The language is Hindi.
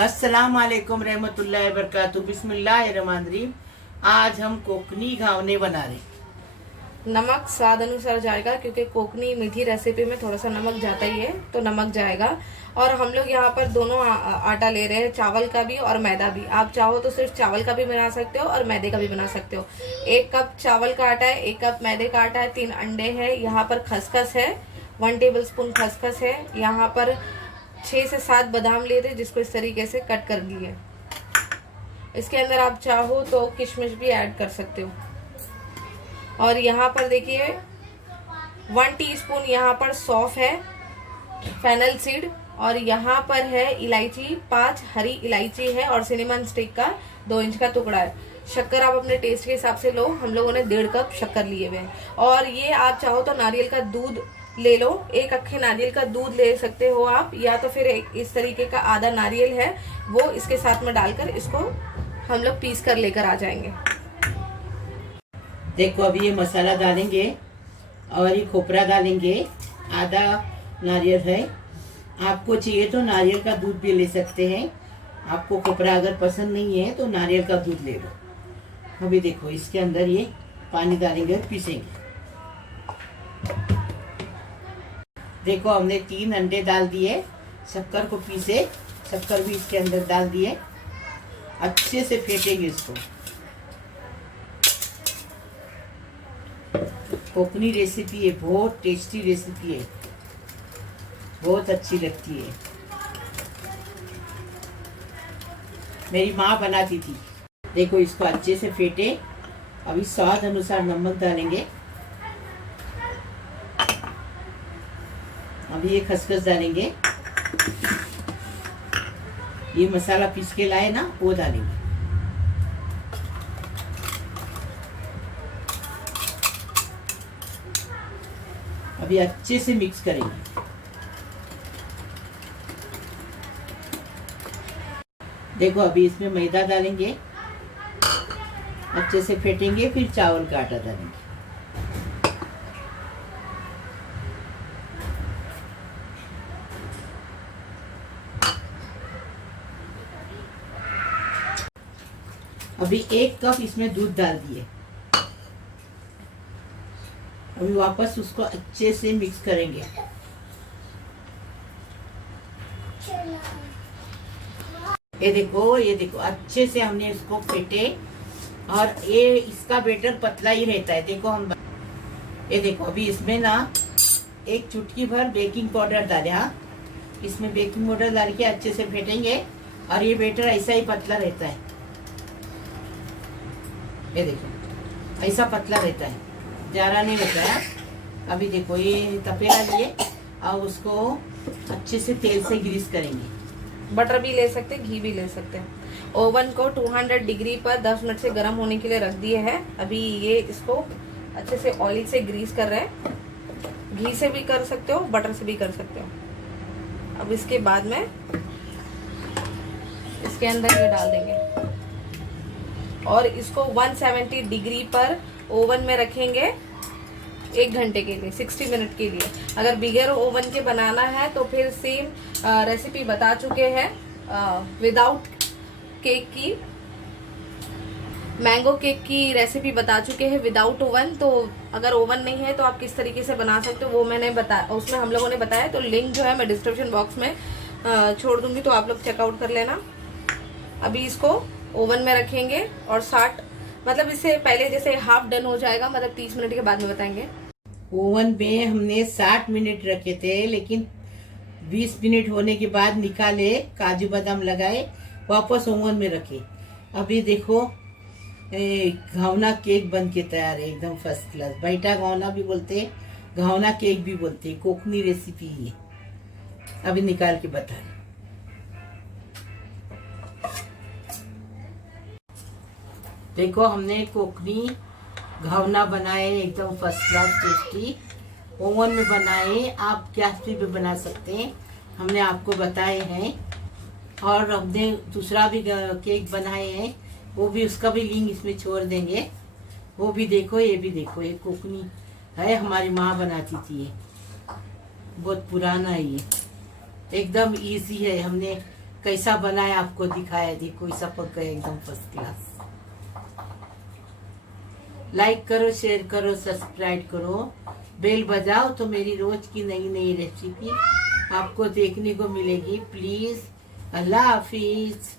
अस्सलाम वालेकुम रहमतुल्लाहि व बरकातुहू। बिस्मिल्लाहिर्रहमानिर्रहीम। आज हम कोकनी घावने बना रहे। नमक स्वाद अनुसार जाएगा, क्योंकि कोकनी मीठी रेसिपी में थोड़ा सा नमक जाता ही है, तो नमक जाएगा। और हम लोग यहाँ पर दोनों आटा ले रहे हैं, चावल का भी और मैदा भी। आप चाहो तो सिर्फ चावल का भी बना सकते हो और मैदे का भी बना सकते हो। 1 कप चावल का आटा है, 1 कप मैदे का आटा है, 3 अंडे हैं, यहाँ पर खसखस है, 1 टेबलस्पून खसखस है, यहाँ पर 6 से 7 बादाम ले रहे जिसको इस तरीके से कट कर लिए। इसके अंदर आप चाहो तो किशमिश भी ऐड कर सकते हो। और यहाँ पर देखिए 1 टीस्पून यहाँ पर सौंफ है, फेनल सीड, और यहाँ पर है इलायची, 5 हरी इलायची है, और सिनेमन स्टिक का 2 इंच का टुकड़ा है। शक्कर आप अपने टेस्ट के हिसाब से लो, हम लोगों ने 1.5 कप शक्कर लिए हुए हैं। और ये आप चाहो तो नारियल का दूध ले लो, 1 अखे नारियल का दूध ले सकते हो आप, या तो फिर इस तरीके का आधा नारियल है वो इसके साथ में डालकर इसको हम लोग पीस कर लेकर आ जाएंगे। देखो अभी ये मसाला डालेंगे और ये खोपरा डालेंगे, आधा नारियल है। आपको चाहिए तो नारियल का दूध भी ले सकते हैं। आपको खोपरा अगर पसंद नहीं है तो नारियल का दूध ले लो। अभी देखो इसके अंदर ये पानी डालेंगे और पीसेंगे। देखो हमने 3 अंडे डाल दिए, शक्कर को पीसे, शक्कर भी इसके अंदर डाल दिए। अच्छे से फेंटेंगे इसको। कोकनी रेसिपी है, बहुत टेस्टी रेसिपी है, बहुत अच्छी लगती है। मेरी माँ बनाती थी। देखो इसको अच्छे से फेंटे। अभी स्वाद अनुसार नमक डालेंगे। अभी ये खसखस डालेंगे, ये मसाला पीस के लाए ना वो डालेंगे। अभी अच्छे से मिक्स करेंगे। देखो अभी इसमें मैदा डालेंगे, अच्छे से फेंटेंगे, फिर चावल का आटा डालेंगे। अभी 1 कप इसमें दूध डाल दिए। अभी वापस उसको अच्छे से मिक्स करेंगे। ये देखो अच्छे से हमने इसको फेंटे, और ये इसका बैटर पतला ही रहता है। देखो ये देखो अभी इसमें ना 1 चुटकी भर बेकिंग पाउडर डाले। हाँ, इसमें बेकिंग पाउडर डाल के अच्छे से फेंटेंगे, और ये बैटर ऐसा ही पतला रहता है। ये देखो ऐसा पतला रहता है, ज़्यादा नहीं रहता है। अभी देखो ये तपेला लिए और उसको अच्छे से तेल से ग्रीस करेंगे। बटर भी ले सकते हैं, घी भी ले सकते हैं। ओवन को 200 डिग्री पर 10 मिनट से गर्म होने के लिए रख दिए हैं। अभी ये इसको अच्छे से ऑयल से ग्रीस कर रहे हैं। घी से भी कर सकते हो, बटर से भी कर सकते हो। अब इसके बाद में इसके अंदर ये डाल देंगे और इसको 170 डिग्री पर ओवन में रखेंगे 1 घंटे के लिए, 60 मिनट के लिए। अगर बिगर ओवन के बनाना है तो फिर सेम रेसिपी बता चुके हैं विदाउट केक की, मैंगो केक की रेसिपी बता चुके हैं विदाउट ओवन। तो अगर ओवन नहीं है तो आप किस तरीके से बना सकते हो वो मैंने उसमें हम लोगों ने बताया। तो लिंक जो है मैं डिस्क्रिप्शन बॉक्स में छोड़ दूंगी, तो आप लोग चेकआउट कर लेना। अभी इसको ओवन में रखेंगे और 60 मतलब इससे पहले जैसे हाफ डन हो जाएगा, मतलब 30 मिनट के बाद में बताएंगे। ओवन में हमने 60 मिनट रखे थे, लेकिन 20 मिनट होने के बाद निकाले, काजू बादाम लगाए, वापस ओवन में रखे। अभी देखो घावना केक बन के तैयार है, एकदम फर्स्ट क्लास। बैठा घावना भी बोलते हैं, घावना केक भी बोलते हैं, कोकनी रेसिपी है। अभी निकाल के बता रहे। देखो हमने कोकनी घावना बनाए, एकदम फर्स्ट क्लास टेस्टी। ओवन में बनाए, आप गैस पे भी बना सकते हैं, हमने आपको बताए हैं। और हमने दूसरा भी केक बनाए हैं, वो भी उसका भी लिंक इसमें छोड़ देंगे, वो भी देखो। ये भी देखो, ये कोकनी है, हमारी माँ बनाती थी, ये बहुत पुराना है, ये एकदम इजी है। हमने कैसा बनाया आपको दिखाया। देखो ऐसा पक गया एकदम फर्स्ट क्लास। लाइक करो, शेयर करो, सब्सक्राइब करो, बेल बजाओ तो मेरी रोज की नई नई रेसिपी आपको देखने को मिलेगी। प्लीज, अल्लाह हाफिज।